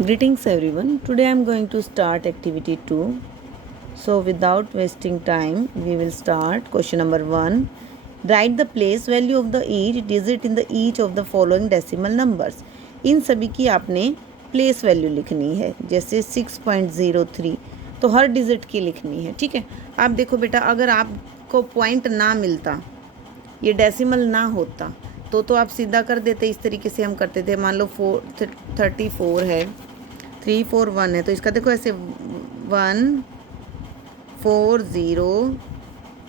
Greetings everyone. Today I am going to start activity 2. So without wasting time, we will start question number 1. Write the place value of the each digit in the each of the following decimal numbers. इन सभी की आपने place value लिखनी है, जैसे 6.03 तो हर digit की लिखनी है। ठीक है, आप देखो बेटा, अगर आपको पॉइंट ना मिलता, ये डेसिमल ना होता तो आप सीधा कर देते। इस तरीके से हम करते थे। मान लो 34 है, 341 है, तो इसका देखो ऐसे 140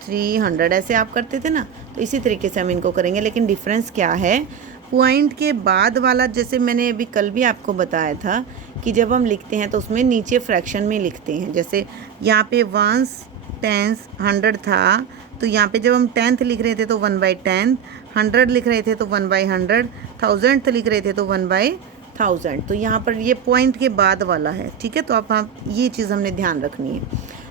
300 ऐसे आप करते थे ना। तो इसी तरीके से हम इनको करेंगे, लेकिन डिफरेंस क्या है, पॉइंट के बाद वाला, जैसे मैंने अभी कल भी आपको बताया था कि जब हम लिखते हैं तो उसमें नीचे फ्रैक्शन में लिखते हैं। जैसे यहाँ पे 1s 10s 100 था, तो यहाँ पे जब हम 10th लिख रहे थे तो 1/10, 100 लिख रहे थे तो 1/100, 1000th लिख रहे थे तो 1/1000। तो यहाँ पर ये पॉइंट के बाद वाला है। ठीक है, तो आप ये चीज़ हमने ध्यान रखनी है।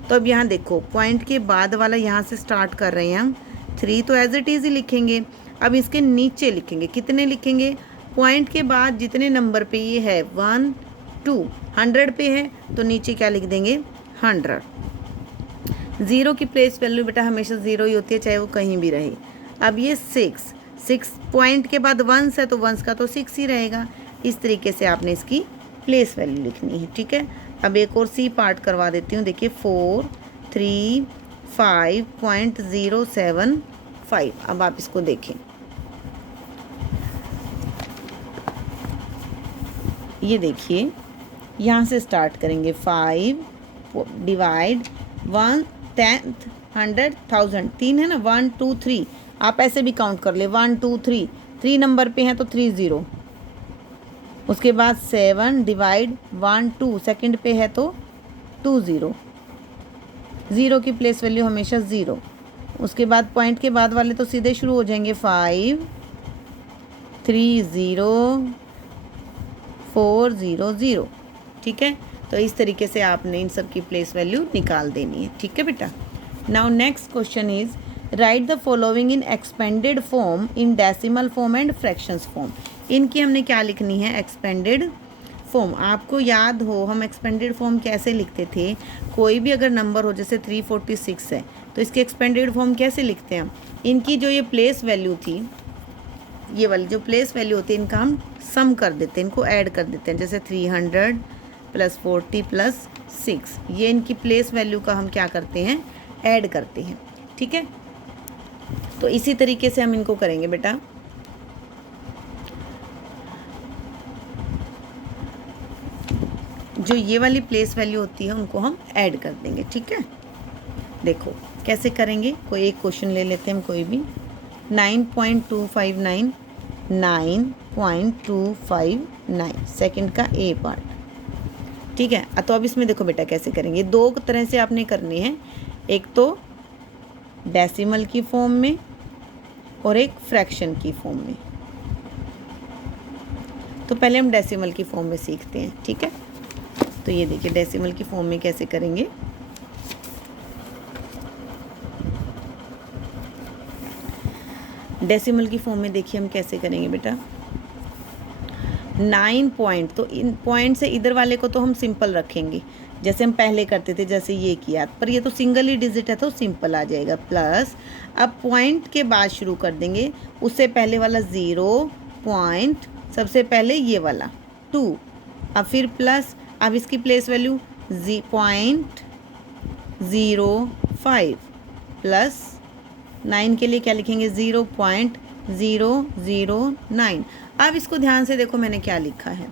तो अब यहाँ देखो, पॉइंट के बाद वाला यहाँ से स्टार्ट कर रहे हैं हम। 3 तो एज इट इज़ ही लिखेंगे। अब इसके नीचे लिखेंगे, कितने लिखेंगे, पॉइंट के बाद जितने नंबर पे ये है 1 2 100 पे है तो नीचे क्या लिख देंगे, 100। ज़ीरो की प्लेस वैल्यू बेटा हमेशा ज़ीरो ही होती है, चाहे वो कहीं भी रहे। अब ये 6 पॉइंट के बाद 1 है तो 1 का तो 6 ही रहेगा। इस तरीके से आपने इसकी प्लेस वैल्यू लिखनी है। ठीक है, अब एक और सी पार्ट करवा देती हूँ। देखिए 435.075। अब आप इसको देखें, ये देखिए, यहाँ से स्टार्ट करेंगे। 5 डिवाइड 1 10th 100 1000 3 है ना, 1 2 3 आप ऐसे भी काउंट कर ले। 1 2 3 3 नंबर पे हैं तो 30। उसके बाद 7 डिवाइड 1 2 सेकंड पे है तो 20। ज़ीरो की प्लेस वैल्यू हमेशा ज़ीरो। उसके बाद पॉइंट के बाद वाले तो सीधे शुरू हो जाएंगे। 5 3 0 4 0 0। ठीक है, तो इस तरीके से आपने इन सब की प्लेस वैल्यू निकाल देनी है। ठीक है बेटा। Now next question is right the following in expanded form in decimal form and fractions form. इनकी हमने क्या लिखनी है, एक्सपेंडेड फॉर्म। आपको याद हो हम एक्सपेंडेड फॉर्म कैसे लिखते थे, कोई भी अगर नंबर हो, जैसे 346 है तो इसके एक्सपेंडेड फॉर्म कैसे लिखते हैं हम, इनकी जो ये प्लेस वैल्यू थी, ये वाली जो प्लेस वैल्यू होती है, इनका हम सम कर देते हैं, इनको ऐड कर देते हैं। जैसे 300 + 40 + 6, ये इनकी प्लेस वैल्यू का हम क्या करते हैं, ऐड करते हैं। ठीक है, तो इसी तरीके से हम इनको करेंगे बेटा। जो ये वाली प्लेस वैल्यू होती है उनको हम ऐड कर देंगे। ठीक है, देखो कैसे करेंगे। कोई एक क्वेश्चन ले लेते हैं हम, कोई भी। 9.259 9.259 सेकंड का ए पार्ट। ठीक है, तो अब इसमें देखो बेटा कैसे करेंगे। दो तरह से आपने करने हैं, एक तो डेसिमल की फॉर्म में और एक फ्रैक्शन की फॉर्म में। तो पहले हम डेसिमल की फॉर्म में सीखते हैं। ठीक है, तो ये देखिए डेसिमल की फॉर्म में कैसे करेंगे। डेसिमल की फॉर्म में देखिए हम कैसे करेंगे बेटा। 9 पॉइंट, तो इन पॉइंट से इधर वाले को तो हम सिंपल रखेंगे जैसे हम पहले करते थे, जैसे ये किया, पर ये तो सिंगल ही डिजिट है तो सिंपल आ जाएगा। प्लस अब पॉइंट के बाद शुरू कर देंगे, उससे पहले वाला 0 पॉइंट, सबसे पहले ये वाला 2, अब फिर प्लस, अब इसकी प्लेस वैल्यू 0.05 प्लस 9 के लिए क्या लिखेंगे, 0.009। अब इसको ध्यान से देखो मैंने क्या लिखा है,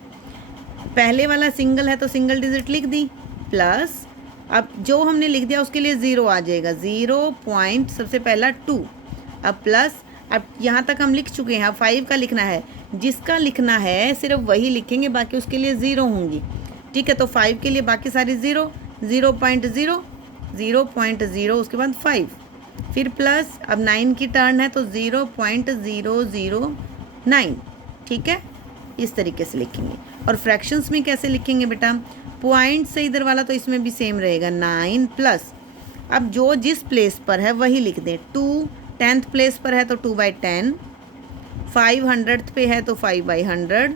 पहले वाला सिंगल है तो सिंगल डिजिट लिख दी, प्लस अब जो हमने लिख दिया उसके लिए 0 आ जाएगा, 0 पॉइंट सबसे पहला 2, अब प्लस, अब यहाँ तक हम लिख चुके हैं, अब 5 का लिखना है, जिसका लिखना है सिर्फ वही लिखेंगे, बाकी उसके लिए 0 होंगी। ठीक है, तो 5 के लिए बाकी सारी 0, 0.0 0.0, उसके बाद 5, फिर प्लस, अब 9 की टर्न है तो 0.009। ठीक है, इस तरीके से लिखेंगे। और फ्रैक्शंस में कैसे लिखेंगे बेटा, पॉइंट से इधर वाला तो इसमें भी सेम रहेगा, 9 प्लस, अब जो जिस प्लेस पर है वही लिख दें। 2 10th प्लेस पर है तो 2/10, 500th पे है तो 5/100,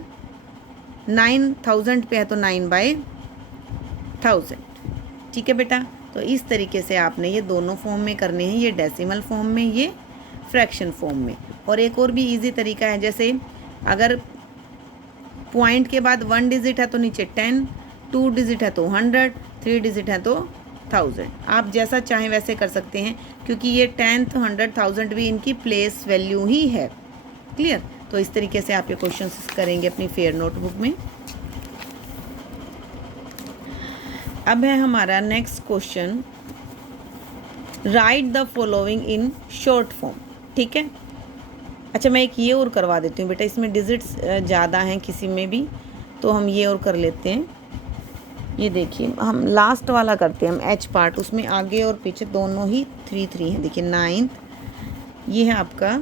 9,000 पे है तो 9/1000। ठीक है बेटा, तो इस तरीके से आपने ये दोनों फॉर्म में करने हैं, ये डेसिमल फॉर्म में, ये फ्रैक्शन फॉर्म में। और एक और भी इजी तरीका है, जैसे अगर पॉइंट के बाद 1 डिजिट है तो नीचे 10, 2 डिजिट है तो 100, 3 डिजिट है तो 1000। आप जैसा चाहें वैसे कर सकते हैं, क्योंकि ये 10th, 100, 1000 भी इनकी प्लेस वैल्यू ही है। क्लियर? तो इस तरीके से आप ये क्वेश्चन करेंगे अपनी फेयर नोटबुक में। अब है हमारा next question, right the following in short form. ठीक है, अच्छा मैं एक ये और करवा देती हूँ बेटा, इसमें डिजिट्स ज़्यादा हैं किसी में भी, तो हम ये और कर लेते हैं। ये देखिए, हम लास्ट वाला करते हैं, हम एच पार्ट, उसमें आगे और पीछे दोनों ही 3 हैं। देखिए 9th, ये है आपका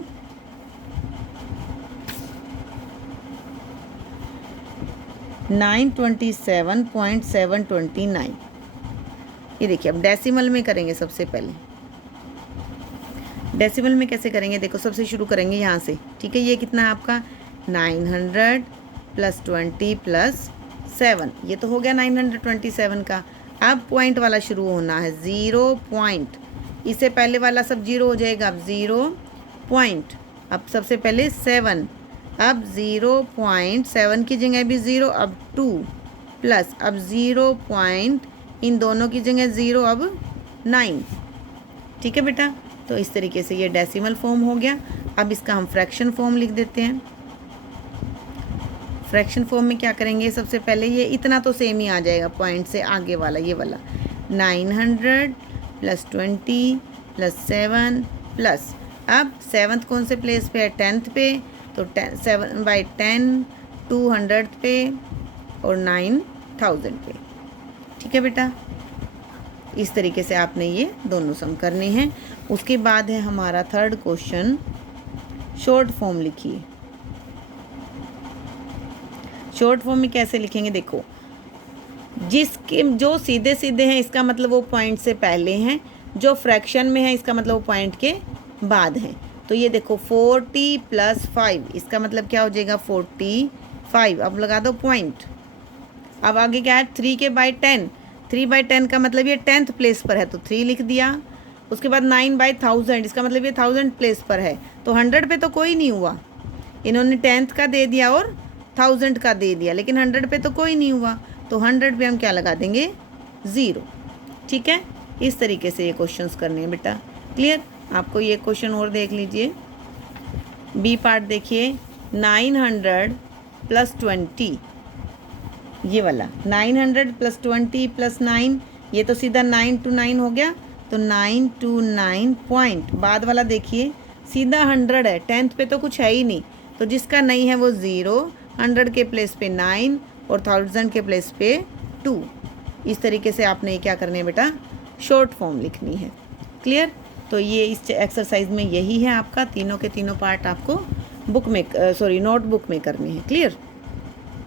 927.729। ये देखिए, अब डेसिमल में करेंगे सबसे पहले। डेसिमल में कैसे करेंगे, देखो सबसे शुरू करेंगे यहाँ से। ठीक है, ये कितना है आपका 900 + 20 + 7, ये तो हो गया 927 का। अब पॉइंट वाला शुरू होना है, 0 पॉइंट, इससे पहले वाला सब 0 हो जाएगा। अब 0 पॉइंट, अब सबसे पहले 7, अब 0.7 की जगह भी 0, अब 2 प्लस, अब 0 पॉइंट, इन दोनों की जगह 0, अब 9। ठीक है बेटा, तो इस तरीके से ये डेसिमल फॉर्म हो गया। अब इसका हम फ्रैक्शन फॉर्म लिख देते हैं। फ्रैक्शन फॉर्म में क्या करेंगे, सबसे पहले ये इतना तो सेम ही आ जाएगा, पॉइंट से आगे वाला ये वाला 900 + 20 + 7 प्लस, अब 7th कौन से प्लेस पे है, 10th पे, तो 7/10 200 पे और 9000 पे। ठीक है बेटा, इस तरीके से आपने ये दोनों सम करने हैं। उसके बाद है हमारा थर्ड क्वेश्चन, शॉर्ट फॉर्म लिखिए। शॉर्ट फॉर्म में कैसे लिखेंगे, देखो जिसके जो सीधे सीधे हैं इसका मतलब वो पॉइंट से पहले हैं, जो फ्रैक्शन में है इसका मतलब वो पॉइंट के बाद हैं। तो ये देखो 40 + 5, इसका मतलब क्या हो जाएगा 45। अब लगा दो पॉइंट। अब आगे क्या है, 3/10, 3/10 का मतलब ये 10th प्लेस पर है तो 3 लिख दिया। उसके बाद 9/1000, इसका मतलब ये 1000 प्लेस पर है, तो 100 पे तो कोई नहीं हुआ, इन्होंने 10th का दे दिया और 1000 का दे दिया, लेकिन 100 पे तो कोई नहीं हुआ, तो 100 पे हम क्या लगा देंगे 0। ठीक है, इस तरीके से ये क्वेश्चंस करने हैं बेटा। क्लियर? आपको ये क्वेश्चन और देख लीजिए, बी पार्ट देखिए, 900 + 20, ये वाला 900 + 20 + 9, ये तो सीधा 9 to 9 हो गया, तो 9 to 9 पॉइंट। बाद वाला देखिए सीधा 100 है, 10th पे तो कुछ है ही नहीं, तो जिसका नहीं है वो 0, 100 के प्लेस पे 9 और 1000 के प्लेस पे 2। इस तरीके से आपने क्या करने है बेटा, शॉर्ट फॉर्म लिखनी है। क्लियर? तो ये इस एक्सरसाइज में यही है आपका, तीनों के तीनों पार्ट आपको बुक में नोटबुक में करने हैं। क्लियर?